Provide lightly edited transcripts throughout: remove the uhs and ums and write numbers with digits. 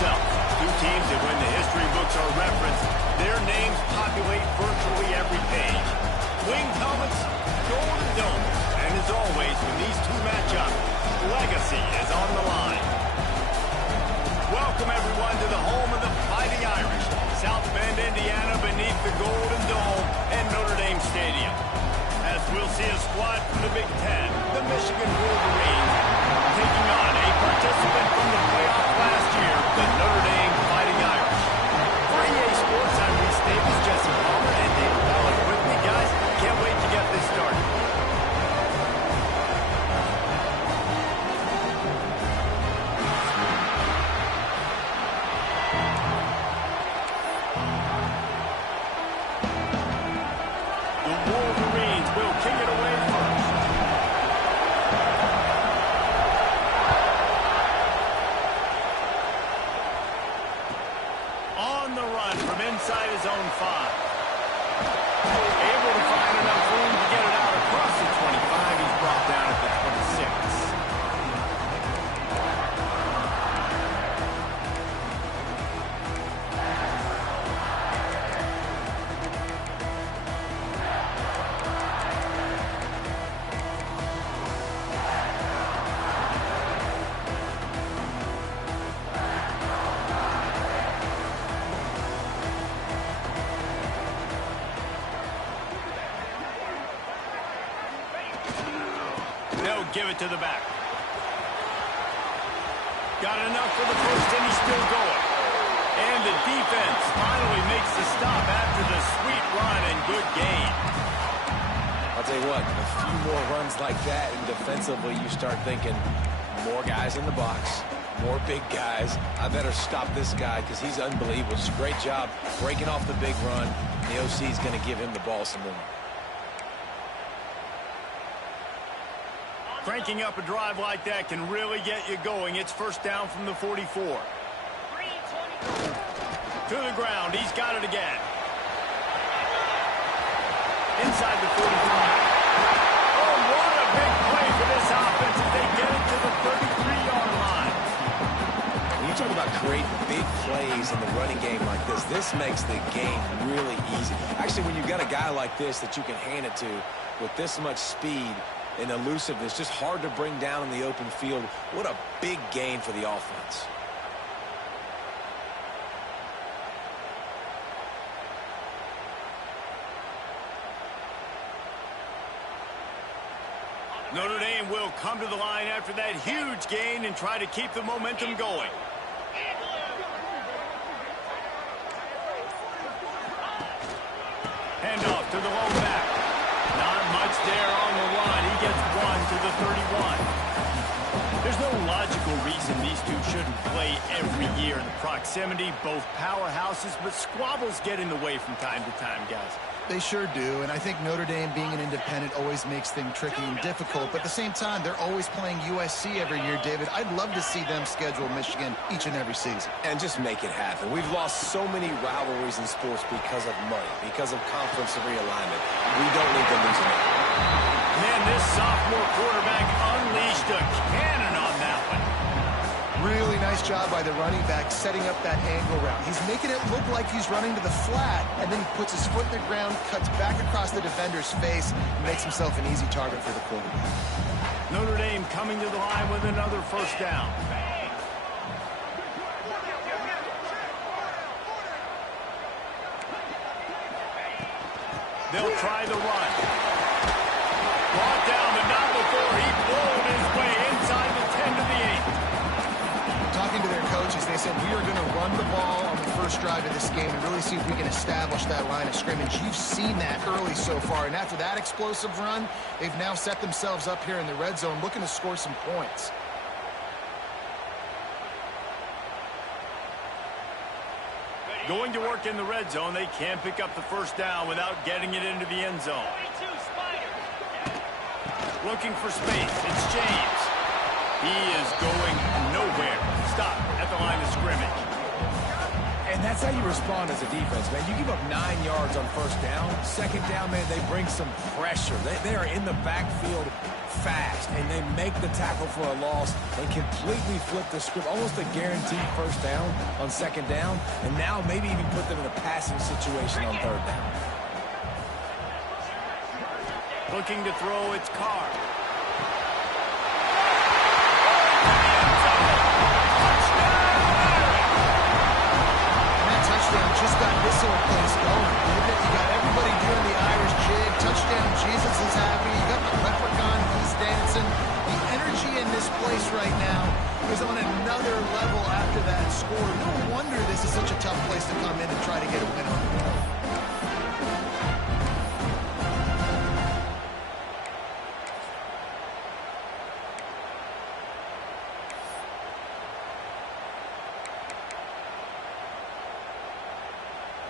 themselves. Two teams that when the history books are referenced, their names populate virtually every page. Winged helmets, golden domes, and as always, when these two match up, legacy is on the line. Welcome everyone to the home of the Fighting Irish, South Bend, Indiana, beneath the Golden Dome and Notre Dame Stadium. As we'll see a squad from the Big Ten, the Michigan Wolverines, taking on a participant from the playoff last year, the Notre Dame Fighting Irish. For EA Sports, I'm Reese Davis, Jesse Palmer, and David Ballard with me, guys. Can't wait to get this started. Give it to the back. Got enough for the first, and he's still going. And the defense finally makes the stop after the sweet run and good gain. I'll tell you what, a few more runs like that, and defensively you start thinking, more guys in the box, more big guys. I better stop this guy because he's unbelievable. It's a great job breaking off the big run. The OC is going to give him the ball some more. Cranking up a drive like that can really get you going. It's first down from the 44. To the ground. He's got it again. Inside the 45. Oh, what a big play for this offense as they get it to the 33-yard line. When you talk about creating big plays in the running game like this, this makes the game really easy. Actually, when you've got a guy like this that you can hand it to with this much speed and elusiveness, just hard to bring down in the open field. What a big gain for the offense. Notre Dame will come to the line after that huge gain and try to keep the momentum going. Hand off to the lone back. Not much there on the run. He gets one to the 31. There's no logical reason these two shouldn't play every year. The proximity, both powerhouses, but squabbles get in the way from time to time, guys. They sure do, and I think Notre Dame being an independent always makes things tricky and difficult, but at the same time, they're always playing USC every year, David. I'd love to see them schedule Michigan each and every season. And just make it happen. We've lost so many rivalries in sports because of money, because of conference realignment. We don't need to lose it. Man, this sophomore quarterback unleashed a cannon on that one. Really nice job by the running back setting up that angle route. He's making it look like he's running to the flat, and then he puts his foot in the ground, cuts back across the defender's face, and makes himself an easy target for the quarterback. Notre Dame coming to the line with another first down. They'll try the run. Brought down, but not before he pulled his way inside the 10 to the 8. Talking to their coaches, they said, we are going to run the ball on the first drive of this game and really see if we can establish that line of scrimmage. You've seen that early so far, and after that explosive run, they've now set themselves up here in the red zone looking to score some points. Going to work in the red zone, they can't pick up the first down without getting it into the end zone. Looking for space, it's James. He is going nowhere. Stop at the line of scrimmage. And that's how you respond as a defense, man. You give up 9 yards on first down. Second down, man, they bring some pressure. They are in the backfield fast, and they make the tackle for a loss and completely flip the script. Almost a guaranteed first down on second down, and now maybe even put them in a passing situation on third down. Looking to throw, it's Carr. Just got this whole place going. You got everybody doing the Irish jig. Touchdown, Jesus is happy. You got the leprechaun, he's dancing. The energy in this place right now is on another level after that score. No wonder this is such a tough place to come in and try to get a win on the road.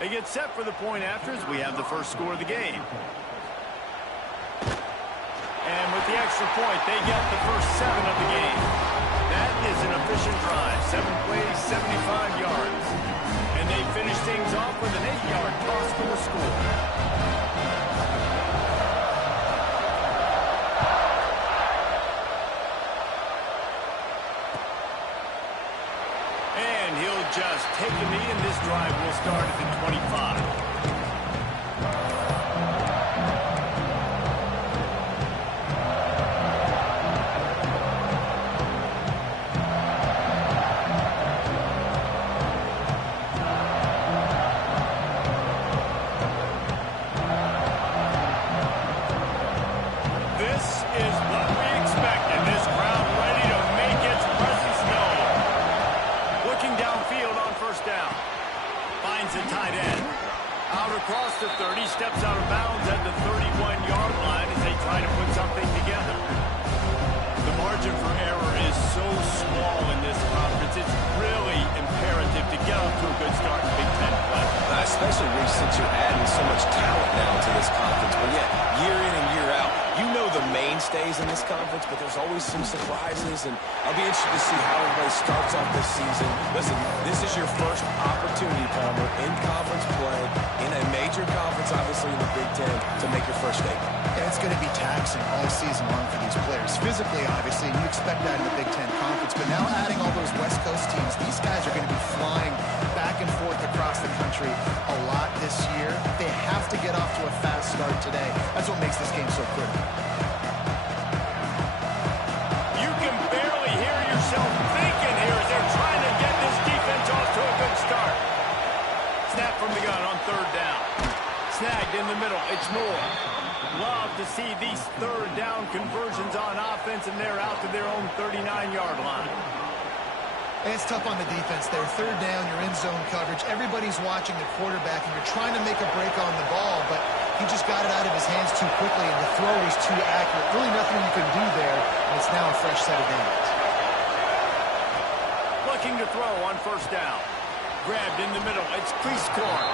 They get set for the point afters. We have the first score of the game. And with the extra point, they get the first 7 of the game. That is an efficient drive. 7 plays, 75 yards. And they finish things off with an 8-yard toss for the score. And he'll just take a knee, and this drive will start at the 25. This is what we expected. This crowd ready to make its presence known. Looking downfield on first down. Finds the tight end. Out across the 30, steps out of bounds at the 31-yard line as they try to put something together. The margin for error is so small in this conference. It's really imperative to get off to a good start in Big Ten play. Especially, Rich, since you're adding so much talent now to this conference. But yeah, year in and year out, you know the mainstays in this conference, but there's always some surprises, and I'll be interested to see how everybody starts off this season. Listen, this is your first opportunity, Palmer, in conference play, in a major conference, obviously in the Big Ten, to make your first statement. And it's going to be taxing all season long for these players. Physically, obviously, and you expect that in the Big Ten Conference, but now adding all those West Coast teams, these guys are going to be flying back and forth across the country a lot this year. They have to get off to a fast start today. That's what makes this game so critical. You can barely hear yourself thinking here as they're trying to get this defense off to a good start. Snap from the gun on third down. Snagged in the middle. It's Moore. Love to see these third down conversions on offense, and they're out to their own 39-yard line. And it's tough on the defense there. Third down, you're in zone coverage. Everybody's watching the quarterback, and you're trying to make a break on the ball, but he just got it out of his hands too quickly, and the throw was too accurate. Really nothing you can do there, and it's now a fresh set of downs. Looking to throw on first down. Grabbed in the middle. It's crease corner.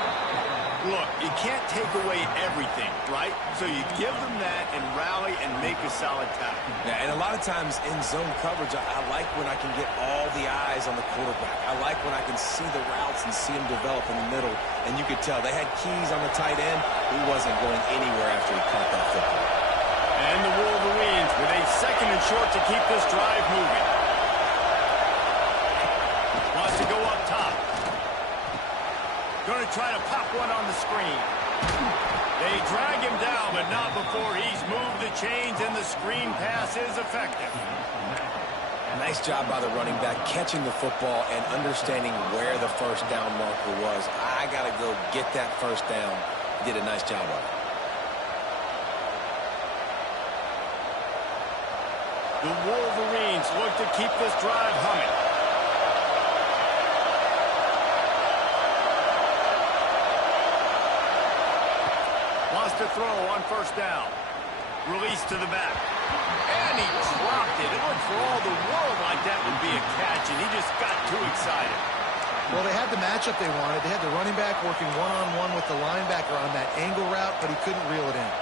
Look, you can't take away everything, right? So you give them that and rally and make a solid tackle. Yeah, and a lot of times in zone coverage, I like when I can get all the eyes on the quarterback. I like when I can see the routes and see them develop in the middle. And you could tell they had keys on the tight end. He wasn't going anywhere after he caught that football. And the Wolverines with a second and short to keep this drive moving. Wants to go up top. Going to try to pop one on the screen. They drag him down, but not before he's moved the chains, and the screen pass is effective. Nice job by the running back, catching the football and understanding where the first down marker was. I got to go get that first down. He did a nice job of it. The Wolverines look to keep this drive humming. To throw on first down. Release to the back. And he dropped it. It looked for all the world like that would be a catch, and he just got too excited. Well, they had the matchup they wanted. They had the running back working one-on-one with the linebacker on that angle route, but he couldn't reel it in.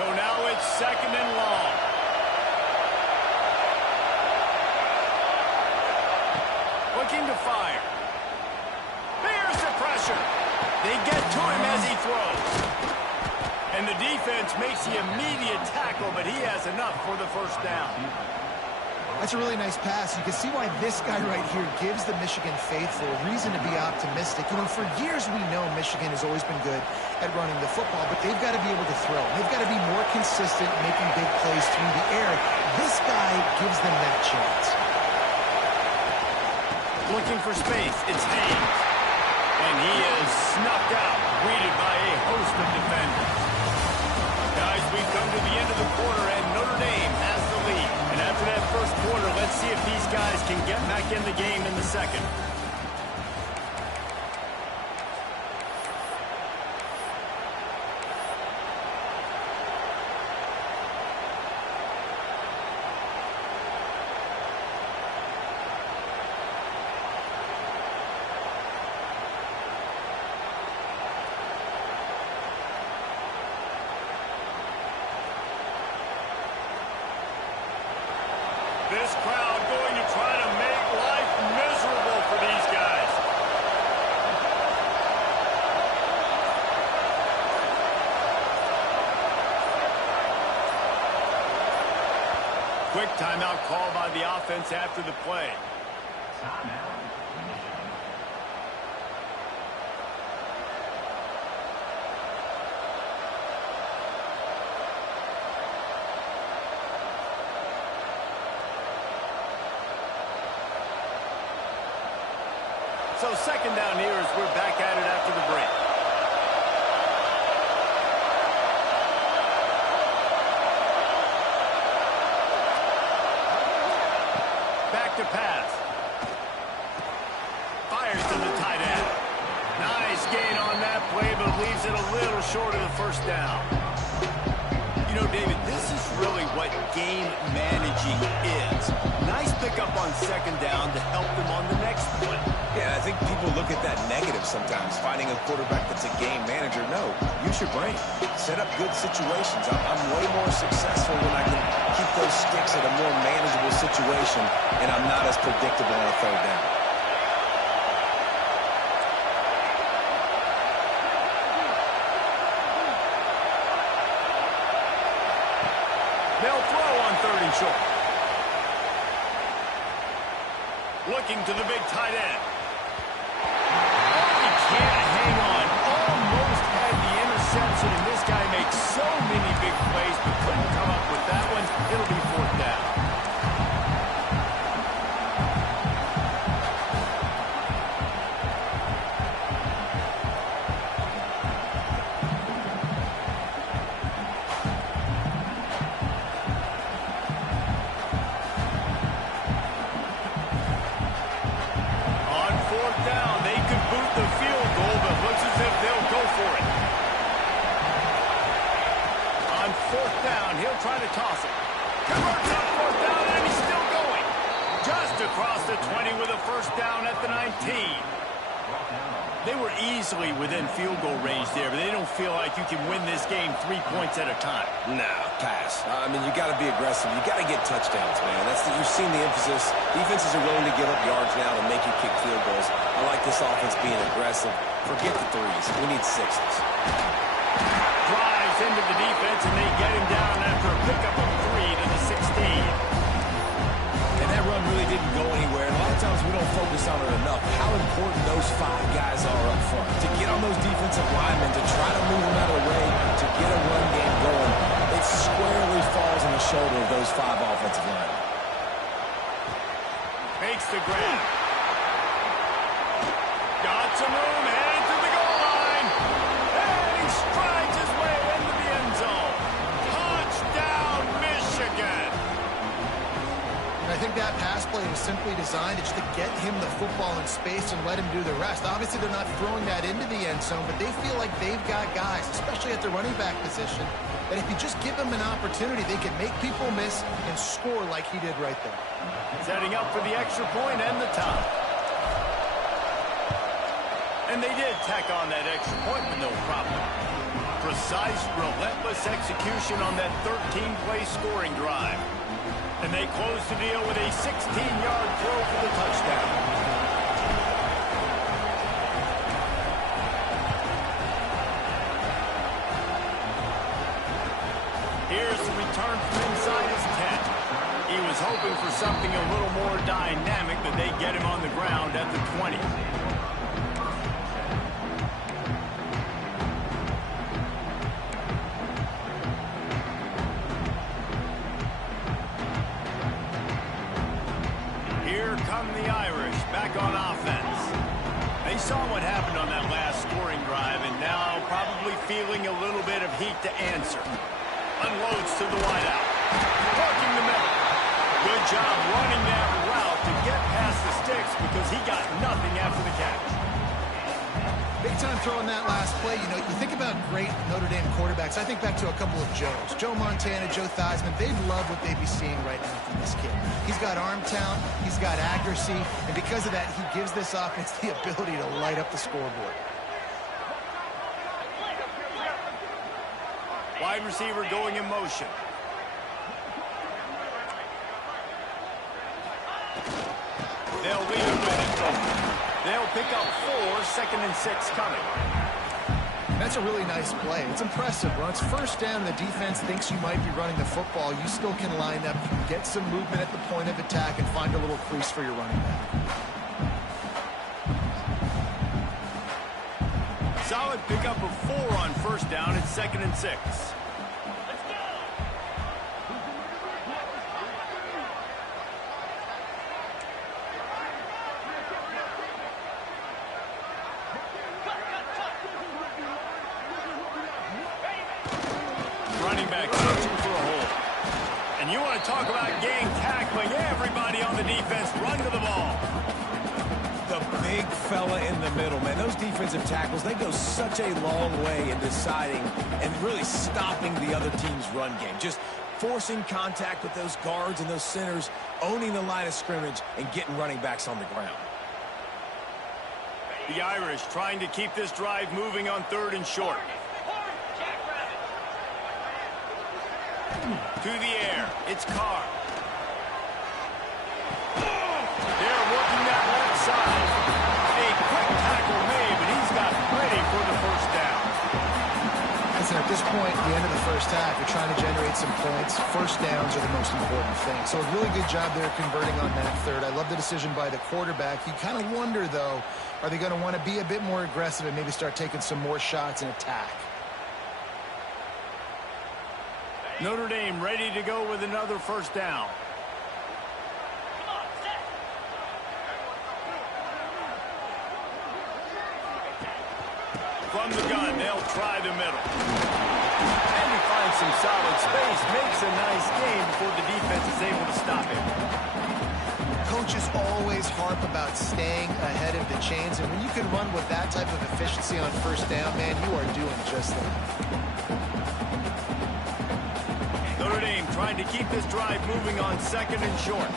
So now it's second and long. looking to fire. Here's the pressure. They get to him as he throws. And the defense makes the immediate tackle, but he has enough for the first down. That's a really nice pass. You can see why this guy right here gives the Michigan faithful reason to be optimistic. You know, for years we know Michigan has always been good at running the football, but they've got to be able to throw. They've got to be more consistent making big plays through the air. This guy gives them that chance. Looking for space. It's Hayes. And he is snuffed out, greeted by a host of defenders. Guys, we've come to the end of the quarter, and Notre Dame has the lead. And after that first quarter, let's see if these guys can get back in the game in the second. This crowd going to try to make life miserable for these guys. Quick timeout call by the offense after the play. So second down here as we're back at it after the break. Back to pass. Fires to the tight end. Nice gain on that play, but leaves it a little short of the first down. You know, David, this is really what game managing is. Nice pickup on second down to help them on the next play. Yeah, I think people look at that negative sometimes, finding a quarterback that's a game manager. No, use your brain. Set up good situations. I'm way more successful when I can keep those sticks at a more manageable situation, and I'm not as predictable on a third down. They'll throw on third and short. Looking to the big tight end. He can't hang on. Almost had the interception, and this guy makes so many big plays, but couldn't come up with that one. It'll be fourth down. Trying to toss it. Converts on fourth down, and he's still going. Just across the 20 with a first down at the 19. They were easily within field goal range there, but they don't feel like you can win this game 3 points at a time. No, pass. I mean, you got to be aggressive. You got to get touchdowns, man. You've seen the emphasis. Defenses are willing to give up yards now to make you kick field goals. I like this offense being aggressive. Forget the threes. We need sixes. Drives into the defense, and they get him down after a pickup of 3 to the 16. And that run really didn't go anywhere. And a lot of times we don't focus on it enough, how important those 5 guys are up front. To get on those defensive linemen, to try to move them out of the way, to get a run game going, it squarely falls on the shoulder of those 5 offensive linemen. Makes the grab. Got some room, headed to the goal line. And he strides his way into the end zone. Touchdown, Michigan. I think that pass play was simply designed just to get him the football in space and let him do the rest. Obviously, they're not throwing that into the end zone, but they feel like they've got guys, especially at the running back position, that if you just give them an opportunity, they can make people miss and score like he did right there. Setting up for the extra point and the tie. And they did tack on that extra point with no problem. Precise, relentless execution on that 13-play scoring drive. And they close the deal with a 16-yard throw for the touchdown. was hoping for something a little more dynamic, but they get him on the ground at the 20. Here come the Irish back on offense. They saw what happened on that last scoring drive, and now probably feeling a little bit of heat to answer. Unloads to the wideout. Working the middle. Good job running that route to get past the sticks because he got nothing after the catch. Big time throwing that last play. You know, you think about great Notre Dame quarterbacks. I think back to a couple of Joes. Joe Montana, Joe Theismann. They'd love what they'd be seeing right now from this kid. He's got arm talent. He's got accuracy. And because of that, he gives this offense the ability to light up the scoreboard. Wide receiver going in motion. They'll lead it with it. They'll pick up 4, 2nd and 6 coming. That's a really nice play. It's impressive. When it's first down, the defense thinks you might be running the football. You still can line up. You can get some movement at the point of attack and find a little crease for your running back. Solid pickup of 4 on first down at 2nd and 6. Running back searching for a hole. And you want to talk about gang tackling. Everybody on the defense run to the ball. The big fella in the middle, man. Those defensive tackles, they go such a long way in deciding and really stopping the other team's run game. Just forcing contact with those guards and those centers, owning the line of scrimmage, and getting running backs on the ground. The Irish trying to keep this drive moving on 3rd and short. To the air, it's Carr. They're working that left side. A quick tackle made, but he's got ready for the first down. Listen, at this point, the end of the first half, you're trying to generate some points. First downs are the most important thing. So a really good job there converting on that 3rd. I love the decision by the quarterback. You kind of wonder, though, are they going to want to be a bit more aggressive and maybe start taking some more shots and attack? Notre Dame ready to go with another first down. From the gun, they'll try the middle. And he finds some solid space, makes a nice game before the defense is able to stop him. Coaches always harp about staying ahead of the chains, and when you can run with that type of efficiency on first down, man, you are doing just that. Notre Dame trying to keep this drive moving on 2nd and short.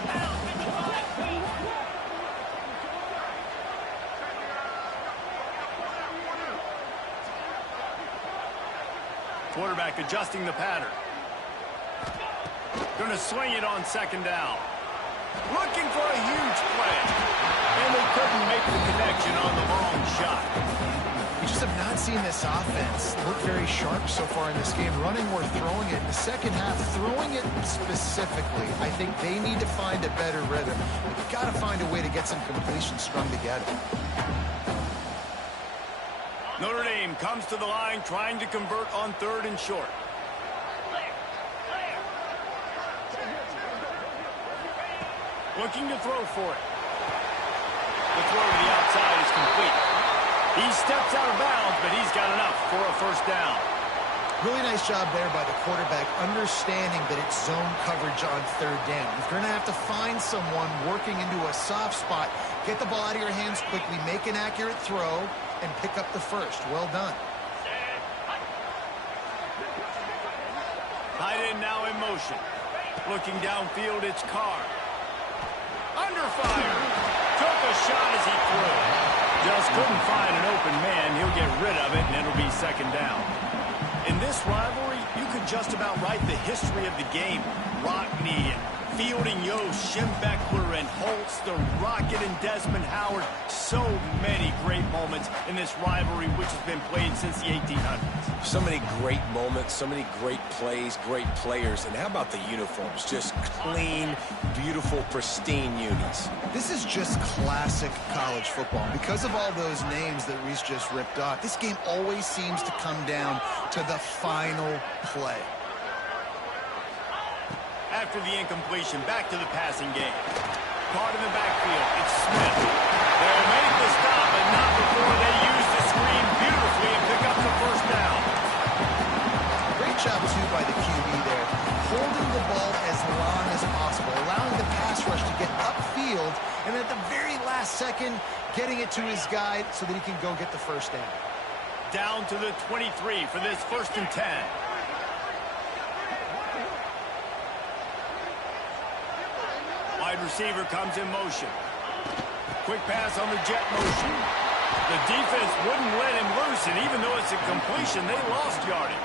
Quarterback adjusting the pattern. Going to swing it on 2nd down. Looking for a huge play. And they couldn't make the connection on the long shot. We just have not seen this offense look very sharp so far in this game, running or throwing it. In the second half, throwing it specifically, I think they need to find a better rhythm. They've got to find a way to get some completions strung together. Notre Dame comes to the line trying to convert on 3rd and short. Looking to throw for it. The throw to the outside is complete. He steps out of bounds, but he's got enough for a first down. Really nice job there by the quarterback, understanding that it's zone coverage on 3rd down. If you're going to have to find someone working into a soft spot, get the ball out of your hands quickly, make an accurate throw, and pick up the first. Well done. Tight end now in motion. Looking downfield, it's Carr. Under fire. Took a shot as he threw. Just couldn't find an open man. He'll get rid of it, and it'll be 2nd down. In this rivalry, you could just about write the history of the game. Rockne and fielding Yost, Schembechler, and Holtz, the Rocket and Desmond Howard. So many great moments in this rivalry, which has been played since the 1800s. So many great moments, so many great plays, great players. And how about the uniforms? Just clean, beautiful, pristine unis. This is just classic college football. Because of all those names that Reese just ripped off, this game always seems to come down to the final play. After the incompletion, back to the passing game. Caught in the backfield, it's Smith. They'll make the stop, but not before they use the screen beautifully and pick up the first down. Great job, too, by the QB there. Holding the ball as long as possible, allowing the pass rush to get upfield, and at the very last second, getting it to his guy so that he can go get the first down. Down to the 23 for this 1st and 10. Wide receiver comes in motion. Quick pass on the jet motion. The defense wouldn't let him loose, and even though it's a completion, they lost yardage.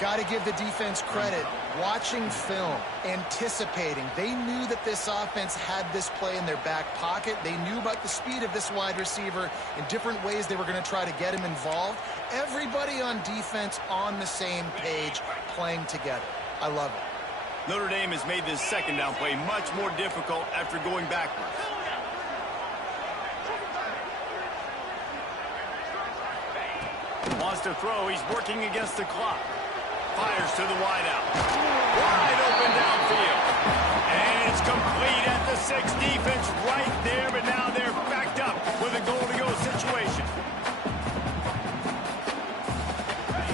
Got to give the defense credit. Watching film, anticipating. They knew that this offense had this play in their back pocket. They knew about the speed of this wide receiver in different ways they were going to try to get him involved. Everybody on defense on the same page, playing together. I love it. Notre Dame has made this 2nd down play much more difficult after going backwards. Wants to throw. He's working against the clock. Fires to the wideout. Wide open downfield. And it's complete at the 6. Defense right there, but now they're backed up with a goal-to-go situation.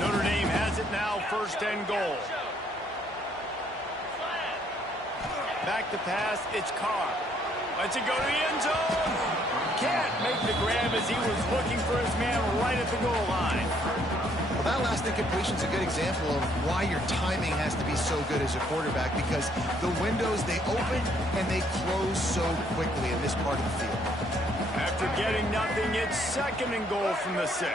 Notre Dame has it now, 1st and goal. Back to pass, it's Carr. Lets it go to the end zone. Can't make the grab as he was looking for his man right at the goal line. Well, that last incompletion is a good example of why your timing has to be so good as a quarterback, because the windows, they open and they close so quickly in this part of the field. After getting nothing, it's 2nd and goal from the 6.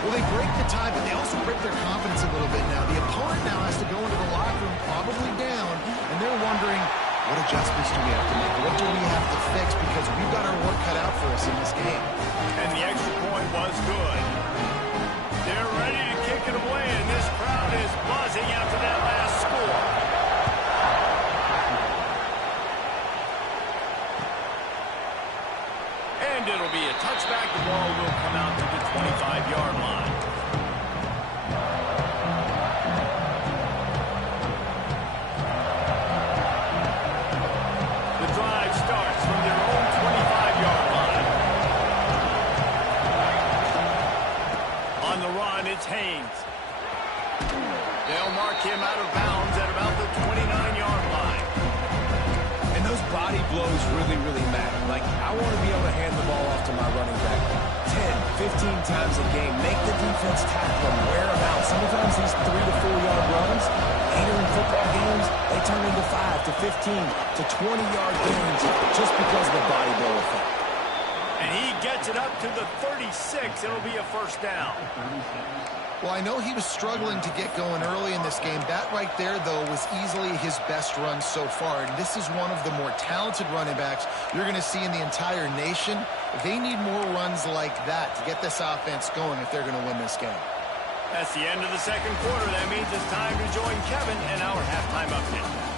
Well, they break the tie, but they also break their confidence a little bit now. The opponent now has to go into the locker room, probably down, and they're wondering, what adjustments do we have to make? What do we have to fix? Because we've got our work cut out for us in this game. And the extra point was good. They're ready to kick it away, and this crowd is buzzing after that last score. And it'll be a touchback. The ball will come out to the 25-yard line. The drive starts from their own 25-yard line. On the run, it's Haynes. They'll mark him out of bounds at about the 29-yard line. And those body blows really, really matter. Like, I want to be able to hand the ball off to my running back 10, 15 times a game. Make the defense tackle him, wear him out. Sometimes these 3 to 4 yard runs, later in football games, they turn into 5 to 15 to 20-yard gains just because of the body blow effect. And he gets it up to the 36. It'll be a 1st down. Well, I know he was struggling to get going early in this game. That right there, though, was easily his best run so far. And this is one of the more talented running backs you're going to see in the entire nation. They need more runs like that to get this offense going if they're going to win this game. That's the end of the 2nd quarter. That means it's time to join Kevin and our halftime update.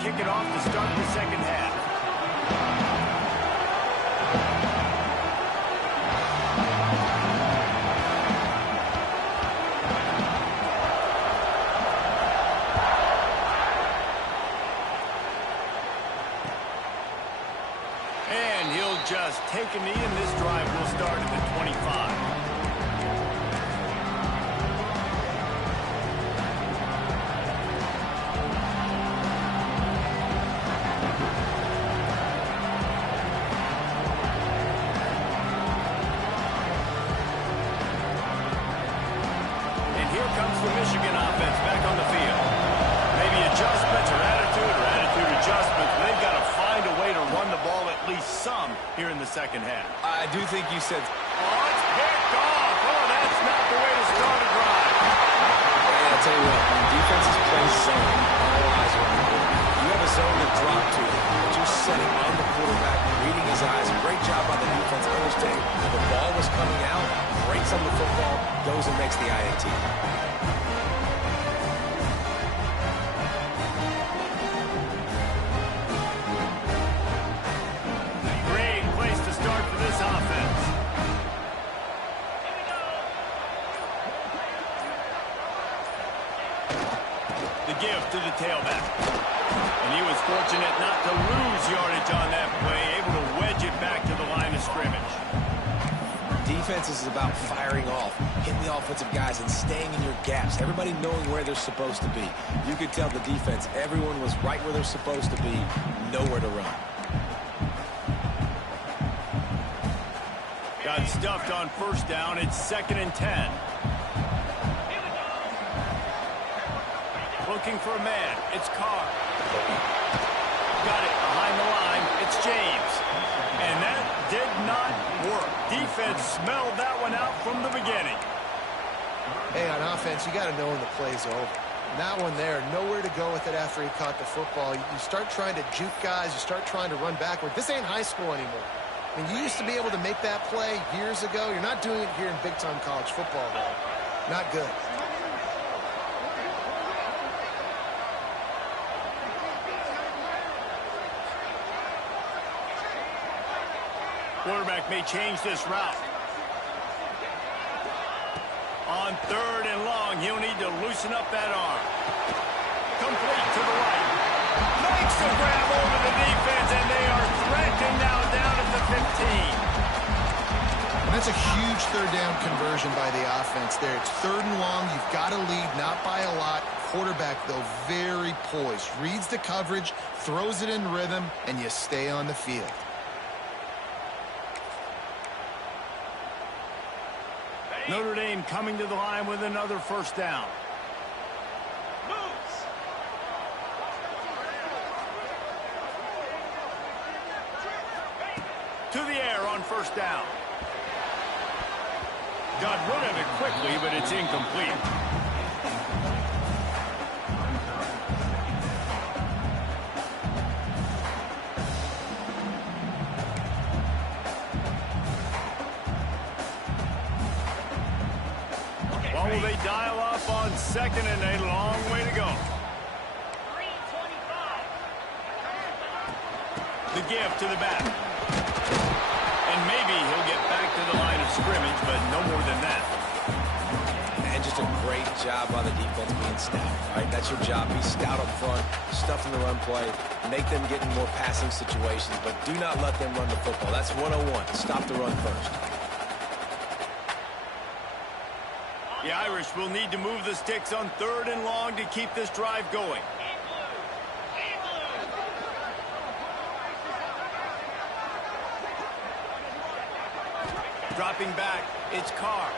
Kick it off to start the 2nd half. and this drive will start at the 25. The Michigan offense back on the field. Maybe adjustments or attitude adjustments. They've got to find a way to run the ball at least some here in the second half. I do think you said... Oh, it's picked off. Oh, that's not the way to start a drive. And I'll tell you what, when defenses play zone, all eyes are on the quarterback. You have a zone to drop to, but you're setting on the quarterback, reading his eyes. Great job by the defense understanding the ball was coming out, breaks on the football, goes and makes the INT. The give to the tailback. And he was fortunate not to lose yardage on that play, able to wedge it back to the line of scrimmage. Defense is about firing off, hitting the offensive guys, and staying in your gaps. Everybody knowing where they're supposed to be. You could tell the defense, everyone was right where they're supposed to be, nowhere to run. Got stuffed on first down. It's 2nd and 10. Looking for a man. It's Carr. Got it behind the line. It's James. And that did not work. Defense smelled that one out from the beginning. Hey, on offense, you got to know when the play's over. That one there, nowhere to go with it after he caught the football. You start trying to juke guys. You start trying to run backward. This ain't high school anymore. I mean, you used to be able to make that play years ago. You're not doing it here in big-time college football, though. Not good. Quarterback may change this route. On 3rd and long, he'll need to loosen up that arm. Complete to the right. Makes the grab over the defense, and they are threatening now down at the 15. And that's a huge 3rd down conversion by the offense there. It's 3rd and long. You've got to lead, not by a lot. Quarterback, though, very poised. Reads the coverage, throws it in rhythm, and you stay on the field. Notre Dame coming to the line with another first down. To the air on first down. Got rid of it quickly, but it's incomplete. Will they dial up on 2nd and a long way to go? The give to the back. And maybe he'll get back to the line of scrimmage, but no more than that. And just a great job by the defense being stout. Right? That's your job. Be stout up front, stuff in the run play, make them get in more passing situations, but do not let them run the football. That's 101. Stop the run first. The Irish will need to move the sticks on 3rd and long to keep this drive going. Dropping back, it's Carr.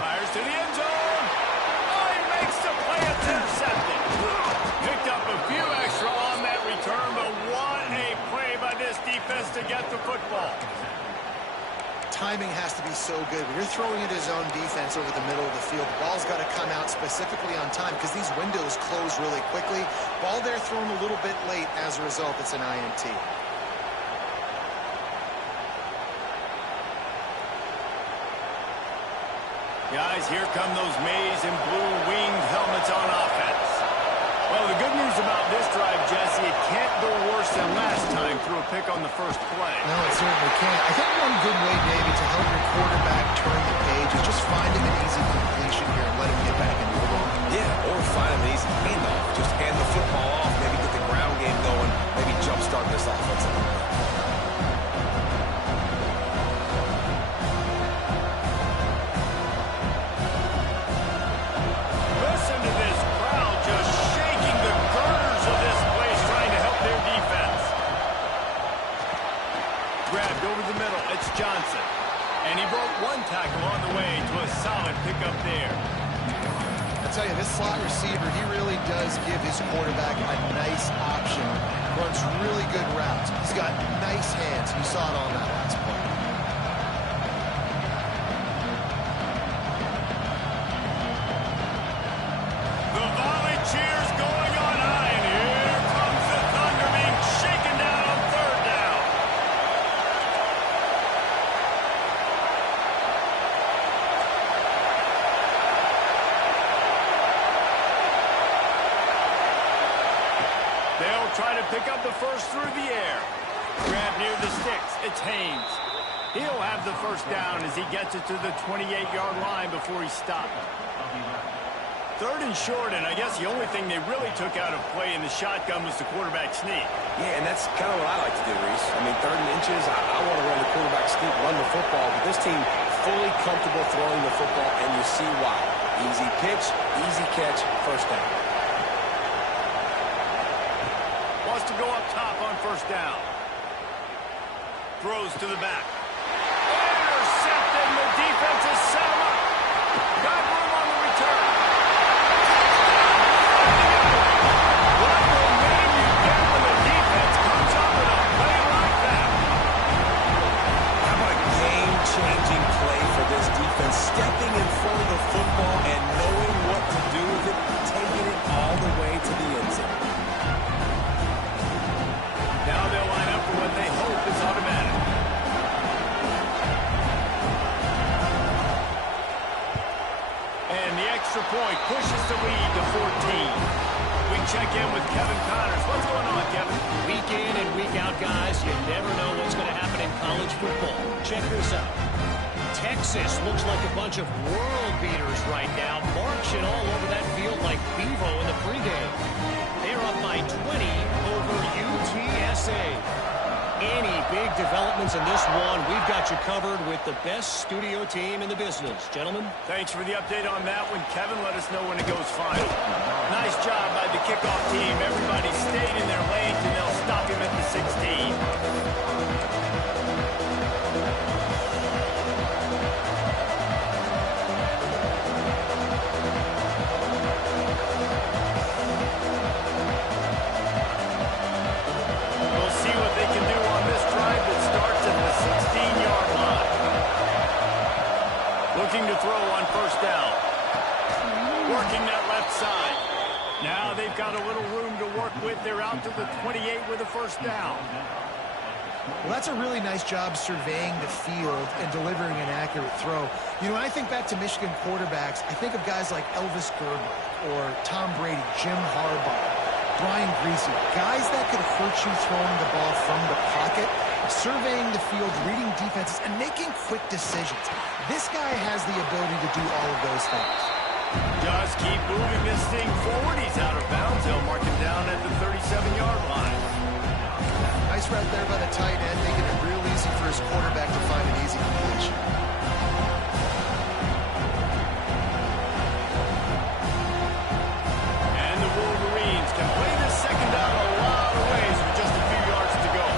Fires to the end zone. Oh, he makes the play. It's intercepted. Picked up a few extra on that return, but what a play by this defense to get the football. Timing has to be so good. When you're throwing it as zone defense over the middle of the field, the ball's got to come out specifically on time because these windows close really quickly. Ball there thrown a little bit late. As a result, it's an INT. Guys, here come those maize and blue winged helmets on offense. Well, the good news about this drive, Jesse, it can't go worse than last time through a pick on the first play. No, it certainly can't. I think one good way, maybe, to help your quarterback turn the page is just find him an easy completion here and let him get back into the ball. Yeah, or find an easy handoff. Just hand the football off, maybe get the ground game going, maybe jumpstart this offense a little bit. And he broke one tackle on the way to a solid pickup there. I tell you, this slot receiver, he really does give his quarterback a nice option. Runs really good routes. He's got nice hands. You saw it on that last play. The volley cheers going on high, and here comes the Thunder being shaken down on third down. They'll try to pick up the first through the air. Grab near the sticks. It's Haynes. He'll have the first down as he gets it to the 28-yard line before he stopped. Third and short, and I guess the only thing they really took out of play in the shotgun was the quarterback sneak. Yeah, and that's kind of what I like to do, Reese. I mean, 3rd and inches, I want to run the quarterback sneak, run the football, but this team fully comfortable throwing the football, and you see why. Easy pitch, easy catch, first down. Wants to go up top on first down. Throws to the back. Intercepted, and the defense has set him up. Got room on the return. What will name you get when the defense comes up with a play like that? How about a game-changing play for this defense? Stepping in front of the football and knowing what to do with it, taking it all the way to the end zone. Now they'll line up for what they hope is automatic. And the extra point pushes the lead to 14. We check in with Kevin Connors. What's going on, Kevin? Week in and week out, guys, you never know what's going to happen in college football. Check this out. Texas looks like a bunch of world beaters right now, marching all over that field like Bevo in the pregame. They're up by 20 over UTSA. Any big developments in this one, we've got you covered with the best studio team in the business. Gentlemen? Thanks for the update on that one, Kevin. Let us know when it goes final. Nice job by the kickoff team. Everybody stayed in their lanes, and they'll stop him at the 16. Looking to throw on first down. Working that left side. Now they've got a little room to work with. They're out to the 28 with a first down. Well, that's a really nice job surveying the field and delivering an accurate throw. You know, when I think back to Michigan quarterbacks, I think of guys like Elvis Grbac or Tom Brady, Jim Harbaugh, Brian Griese, guys that could hurt you throwing the ball from the pocket, surveying the field, reading defenses, and making quick decisions. This guy has the ability to do all of those things. Just keep moving this thing forward. He's out of bounds. They'll mark him down at the 37-yard line. Nice route there by the tight end, making it real easy for his quarterback to find an easy completion. And the Wolverines can play this second down a lot of ways with just a few yards to go.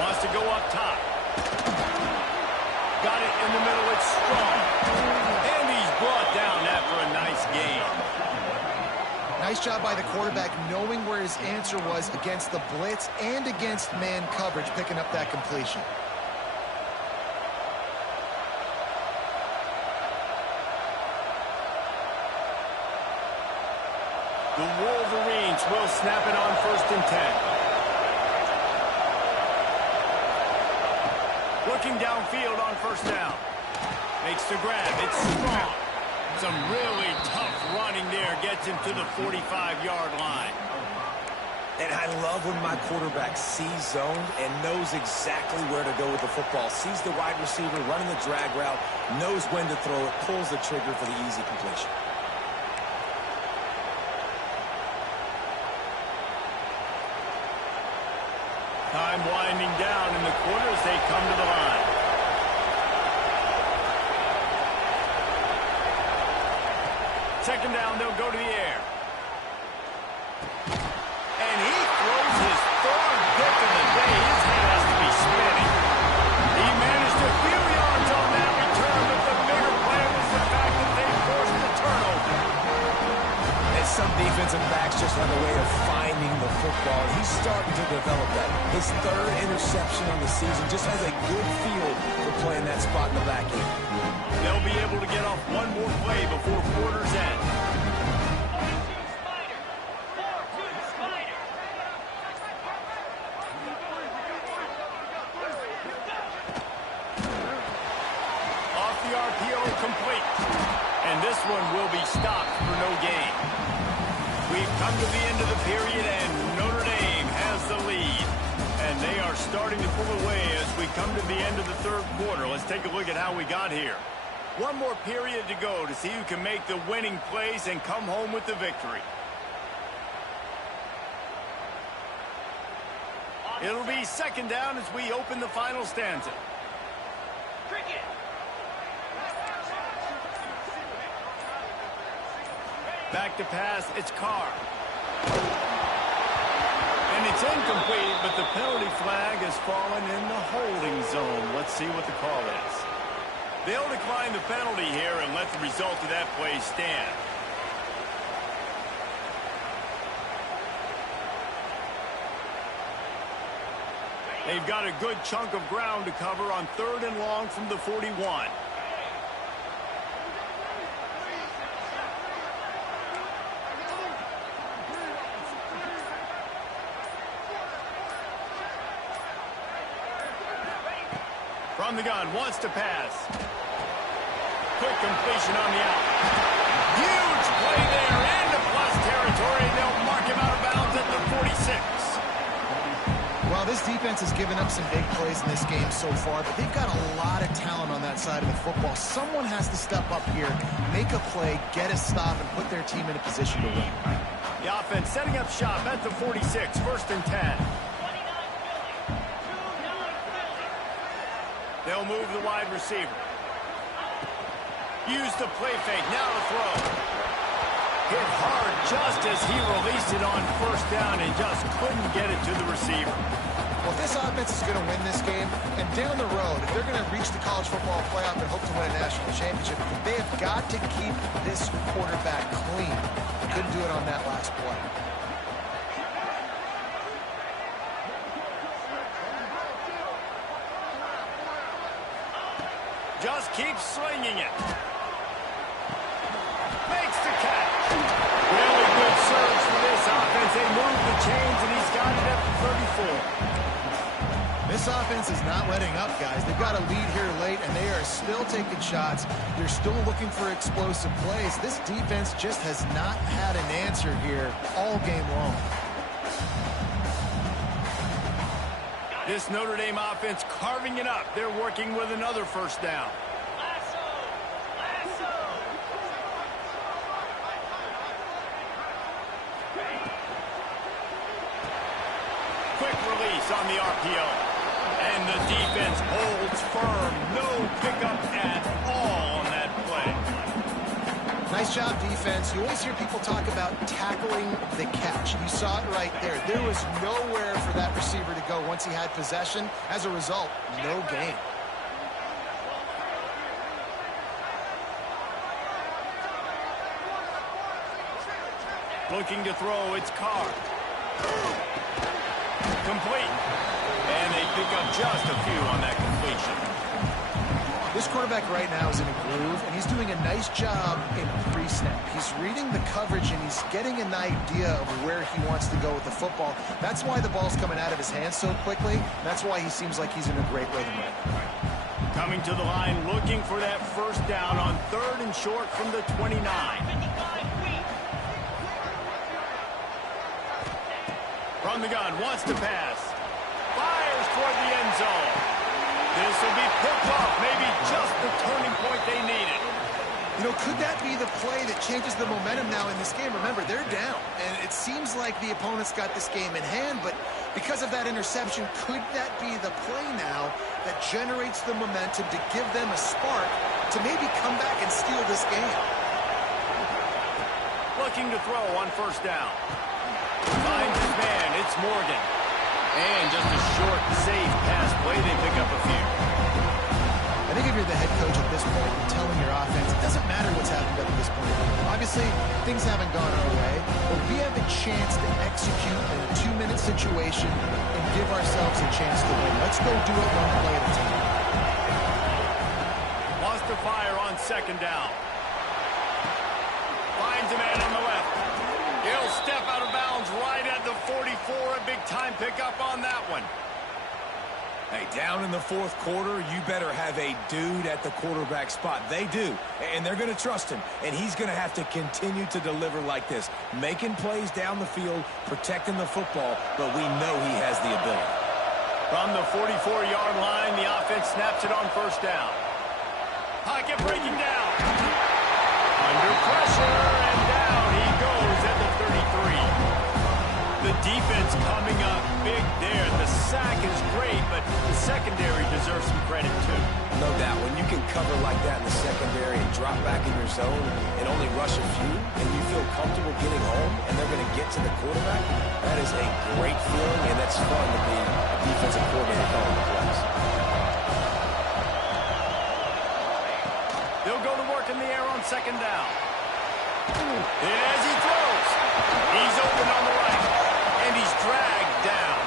Wants to go up top. Got it in the middle. It's strong. And he's brought down after a nice game. Nice job by the quarterback knowing where his answer was against the blitz and against man coverage, picking up that completion. The Wolverines will snap it on 1st and 10. Looking downfield on first down. Makes the grab. It's strong. Some really tough running there. Gets him to the 45-yard line. And I love when my quarterback sees zone and knows exactly where to go with the football. Sees the wide receiver running the drag route, knows when to throw it, pulls the trigger for the easy completion. Time winding down in the quarter as they come to the line. Second down, they'll go to the air. And he throws his third pick of the day. His head has to be spinning. his third interception on the season. Just has a good feel for playing that spot in the back end. They'll be able to get off one more play before quarter's end. Off the RPO, complete. And this one will be stopped for no gain. We've come to the end of the period, and Notre Dame has the lead. And they are starting to pull away as we come to the end of the third quarter. Let's take a look at how we got here. One more period to go to see who can make the winning plays and come home with the victory. It'll be second down as we open the final stanza. Back to pass, it's Carr. And it's incomplete, but the penalty flag has fallen in the holding zone. Let's see what the call is. They'll decline the penalty here and let the result of that play stand. They've got a good chunk of ground to cover on 3rd and long from the 41. From the gun, wants to pass. Quick completion on the out. Huge play there into plus territory, and they'll mark him out of bounds at the 46. Well, this defense has given up some big plays in this game so far, but they've got a lot of talent on that side of the football. Someone has to step up here, make a play, get a stop, and put their team in a position to win. The offense setting up shop at the 46, 1st and 10. They'll move the wide receiver. Use the play fake. Now to throw. Hit hard just as he released it on 1st down and just couldn't get it to the receiver. Well, if this offense is going to win this game, and down the road, if they're going to reach the college football playoff and hope to win a national championship, they have got to keep this quarterback clean. Couldn't do it on that last play. Just keeps swinging it. Makes the catch. Really good surge for this offense. They move the chains, and he's got it up to 34. This offense is not letting up, guys. They've got a lead here late, and they are still taking shots. They're still looking for explosive plays. This defense just has not had an answer here all game long. This Notre Dame offense carving it up. They're working with another 1st down. Quick release on the RPO. And the defense holds firm. No pickup at all on that play. Nice job, defense. You always hear people talk about tackling the catch. You saw it right there. There was nowhere for that receiver to go once he had possession. As a result, no gain. Looking to throw, it's Carr. Complete. And they pick up just a few on that completion. This quarterback right now is in a groove, and he's doing a nice job in pre-snap. He's reading the coverage, and he's getting an idea of where he wants to go with the football. That's why the ball's coming out of his hands so quickly. That's why he seems like he's in a great rhythm right now. Coming to the line, looking for that 1st down on 3rd and short from the 29. From the gun, wants to pass. Fires toward the end zone. This will be picked off, maybe just the turning point they needed. You know, could that be the play that changes the momentum now in this game? Remember, they're down, and it seems like the opponent's got this game in hand, but because of that interception, could that be the play now that generates the momentum to give them a spark to maybe come back and steal this game? Looking to throw on 1st down. Finds his man, it's Morgan. And just a short, safe pass play, they pick up a few. I think if you're the head coach at this point, you're telling your offense, it doesn't matter what's happened up to this point. Obviously, things haven't gone our way, but we have a chance to execute in a 2-minute situation and give ourselves a chance to win. Let's go do it one play at a time. Wants to fire on second down. Finds a man on the left. He'll step out of bounds right at the 44. A big-time pickup on that one. Hey, down in the fourth quarter, you better have a dude at the quarterback spot. They do, and they're going to trust him, and he's going to have to continue to deliver like this, making plays down the field, protecting the football, but we know he has the ability. From the 44-yard line, the offense snaps it on first down. Pocket breaking down. Under pressure, and down he goes at the 33. The defense coming up big there. The sack is great, but the secondary deserves some credit, too. No doubt. When you can cover like that in the secondary and drop back in your zone and only rush a few, and you feel comfortable getting home, and they're going to get to the quarterback, that is a great feeling, and that's fun to be a defensive coordinator calling the plays. They'll go to work in the air on second down. And as he throws, he's open on the right, and he's dragged down.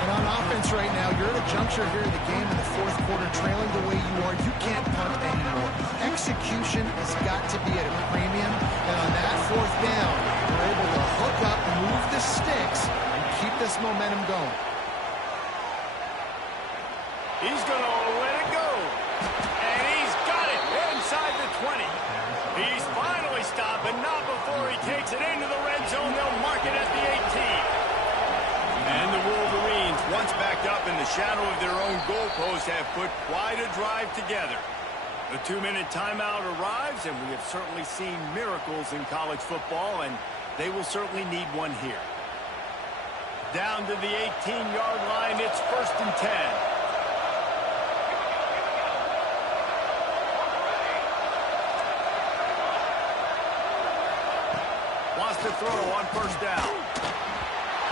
And on offense right now, you're at a juncture here in the game in the fourth quarter, trailing the way you are. You can't punt anymore. Execution has got to be at a premium, and on that fourth down, we're able to hook up, move the sticks, and keep this momentum going. He's going to let it go. And he's got it inside the 20. He's finally stopped, but not before he takes it into the red zone. They'll mark it at the 18. And the Wolverines, once backed up in the shadow of their own goalpost, have put quite a drive together. The 2-minute timeout arrives, and we have certainly seen miracles in college football, and they will certainly need one here. Down to the 18-yard line, it's 1st and 10. To throw on first down.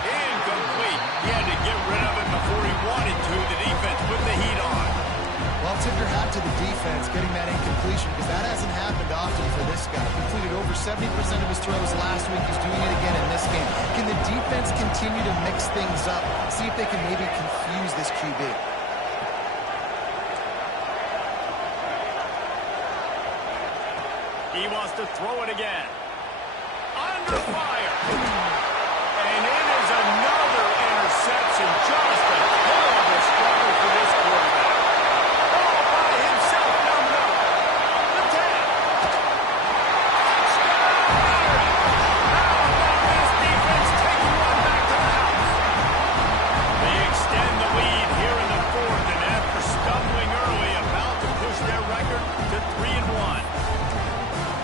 Incomplete. He had to get rid of it before he wanted to. The defense put the heat on. Well, tip your hat to the defense getting that incompletion, because that hasn't happened often for this guy. Completed over 70% of his throws last week. He's doing it again in this game. Can the defense continue to mix things up? See if they can maybe confuse this QB. He wants to throw it again. Under fire. And it is another interception. Just a horrible struggle for this quarterback. All by himself down the middle. The 10. How about this defense taking one back to the house? They extend the lead here in the fourth, and after stumbling early, about to push their record to 3-1.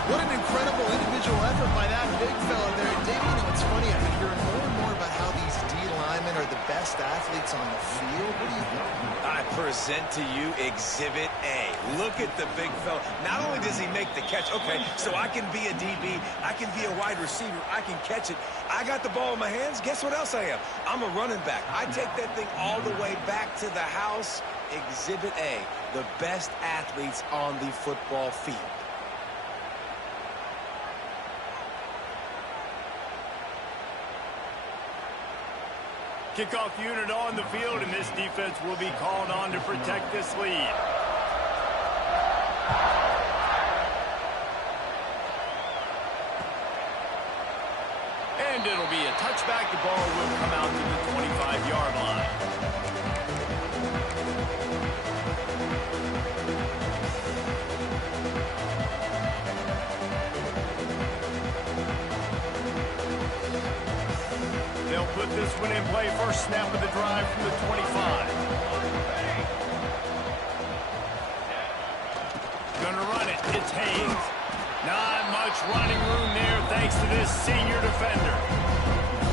What an incredible individual effort by that big fella there. David, you know, it's funny, I've been hearing more and more about how these D linemen are the best athletes on the field. What do you think? I present to you Exhibit A. Look at the big fella. Not only does he make the catch, okay, so I can be a DB, I can be a wide receiver, I can catch it. I got the ball in my hands. Guess what else I am? I'm a running back. I take that thing all the way back to the house. Exhibit A, the best athletes on the football field. Kickoff unit on the field, and this defense will be called on to protect this lead. And it'll be a touchback. The ball will come out to the 25-yard line. They'll put this one in play. First snap of the drive from the 25. Gonna run it. It's Hayes. Not much running room there thanks to this senior defender.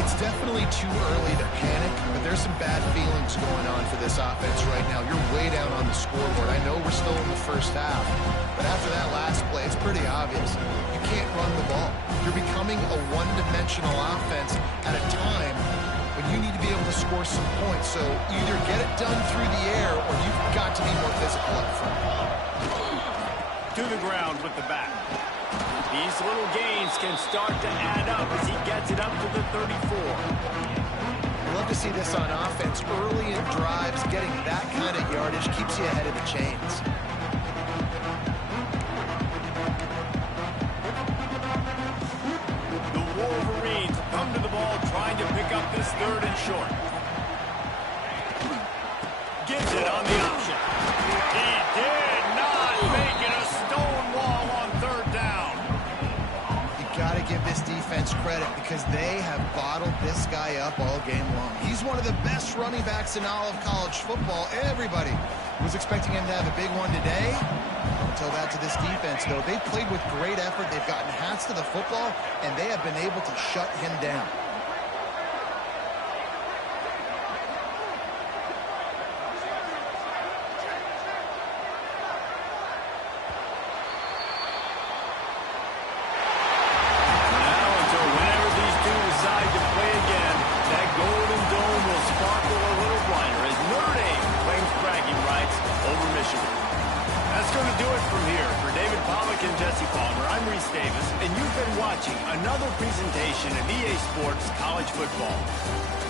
It's definitely too early to panic, but there's some bad feelings going on for this offense right now. You're way down on the scoreboard. I know we're still in the first half, but after that last play, it's pretty obvious. You can't run the ball. You're becoming a one-dimensional offense at a time when you need to be able to score some points. So either get it done through the air or you've got to be more physical up front. To the ground with the back. These little gains can start to add up as he gets it up to the 34. I love to see this on offense. Early in drives, getting that kind of yardage keeps you ahead of the chains. The Wolverines come to the ball trying to pick up this 3rd and short. Gives it on the option. He did not make it a stone wall on 3rd down. You got to give this defense credit because they have bottled this guy up all game long. He's one of the best running backs in all of college football. Everybody was expecting him to have a big one today. Don't tell that to this defense, though. They've played with great effort. They've gotten hats to the football, and they have been able to shut him down. And you've been watching another presentation of EA Sports College Football.